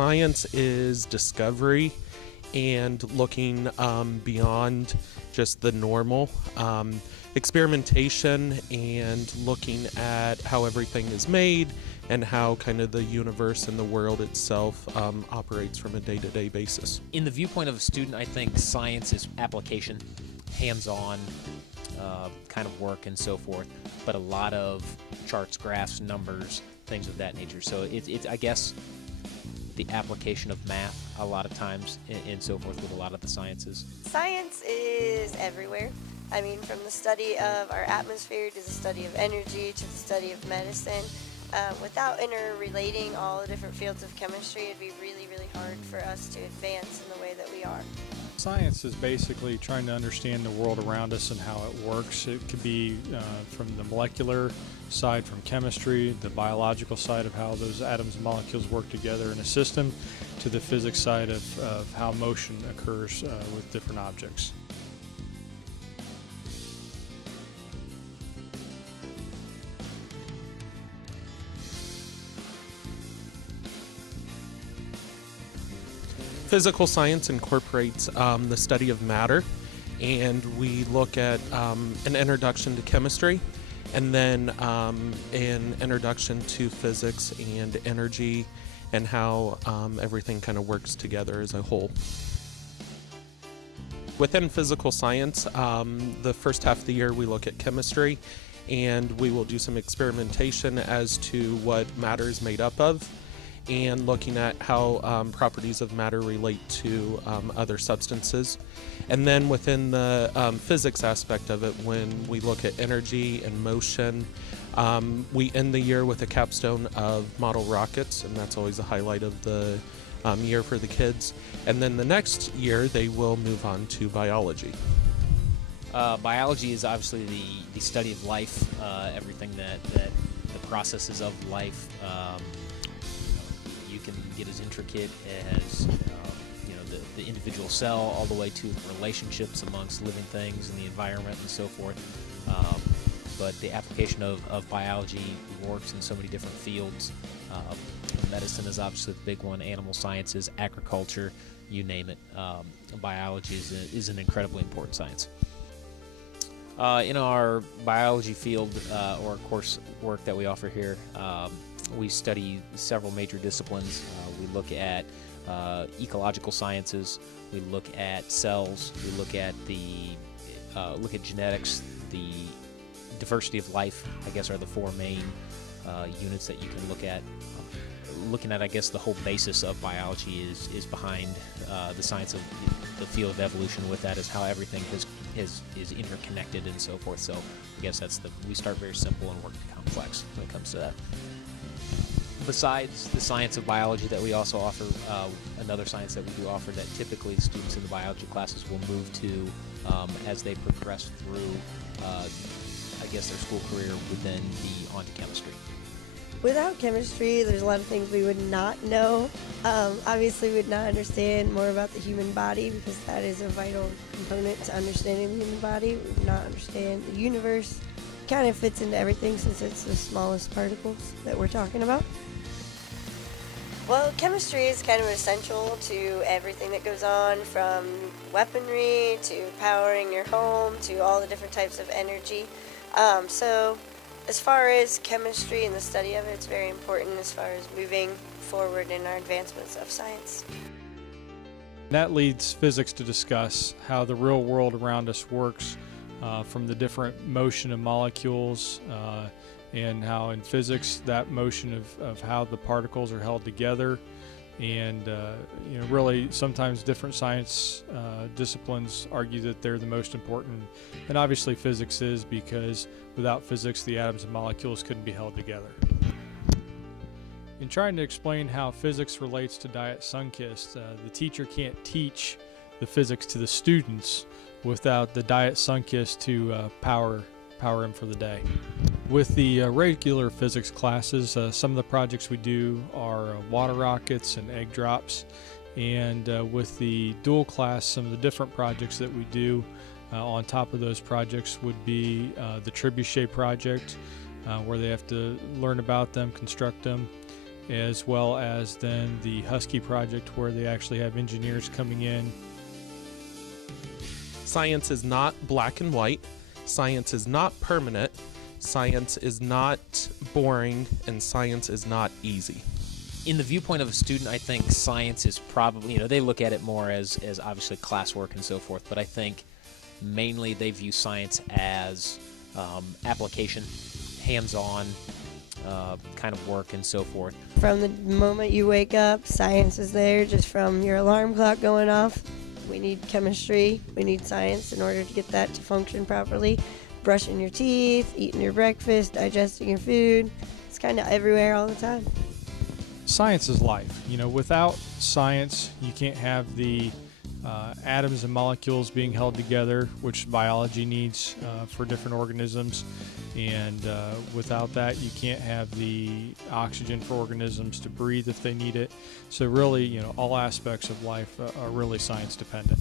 Science is discovery and looking beyond just the normal. Experimentation and looking at how everything is made and how kind of the universe and the world itself operates from a day-to-day basis. In the viewpoint of a student, I think science is application, hands-on kind of work and so forth, but a lot of charts, graphs, numbers, things of that nature. So it's I guess, the application of math a lot of times and so forth with a lot of the sciences. Science is everywhere. I mean, from the study of our atmosphere to the study of energy to the study of medicine. Without interrelating all the different fields of chemistry, it'd be really, really hard for us to advance in the way that we are. Science is basically trying to understand the world around us and how it works. It could be from the molecular side, from chemistry, the biological side of how those atoms and molecules work together in a system, to the physics side of how motion occurs with different objects. Physical science incorporates the study of matter, and we look at an introduction to chemistry, and then an introduction to physics and energy, and how everything kind of works together as a whole. Within physical science, the first half of the year we look at chemistry, and we will do some experimentation as to what matter is made up of, and looking at how properties of matter relate to other substances. And then within the physics aspect of it, when we look at energy and motion, we end the year with a capstone of model rockets, and that's always a highlight of the year for the kids. And then the next year, they will move on to biology. Biology is obviously the study of life, everything that the processes of life. You can get as intricate as the individual cell, all the way to the relationships amongst living things and the environment and so forth. But the application of biology works in so many different fields. Medicine is obviously the big one, animal sciences, agriculture, you name it. Biology is an incredibly important science. In our biology field or course work that we offer here, we study several major disciplines. We look at ecological sciences. We look at cells. We look at genetics. The diversity of life, I guess, are the four main units that you can look at. Looking at, I guess, the whole basis of biology is behind the science of the field of evolution. With that is how everything is interconnected and so forth. So I guess we start very simple and work complex when it comes to that. Besides the science of biology that we also offer, another science that we do offer that typically students in the biology classes will move to as they progress through, I guess, their school career would then be onto chemistry. Without chemistry, there's a lot of things we would not know. Obviously, we would not understand more about the human body, because that is a vital component to understanding the human body. We would not understand the universe. It kind of fits into everything since it's the smallest particles that we're talking about. Well, chemistry is kind of essential to everything that goes on, from weaponry to powering your home to all the different types of energy. So as far as chemistry and the study of it, it's very important as far as moving forward in our advancements of science. That leads physics to discuss how the real world around us works, from the different motion of molecules, and how in physics that motion of how the particles are held together, and really sometimes different science disciplines argue that they're the most important, and obviously physics is, because without physics the atoms and molecules couldn't be held together. In trying to explain how physics relates to Diet Sunkist, the teacher can't teach the physics to the students without the Diet Sunkist to power him for the day. With the regular physics classes, some of the projects we do are water rockets and egg drops, and with the dual class, some of the different projects that we do on top of those projects would be the trebuchet project, where they have to learn about them, construct them, as well as then the Husky project where they actually have engineers coming in. Science is not black and white. Science is not permanent. Science is not boring, and science is not easy. In the viewpoint of a student, I think science is probably, they look at it more as obviously classwork and so forth, but I think mainly they view science as application, hands-on kind of work and so forth. From the moment you wake up, science is there, just from your alarm clock going off. We need chemistry, we need science in order to get that to function properly. Brushing your teeth, eating your breakfast, digesting your food. It's kind of everywhere all the time. Science is life. Without science, you can't have the atoms and molecules being held together, which biology needs for different organisms. And without that, you can't have the oxygen for organisms to breathe if they need it. So really, all aspects of life are really science dependent.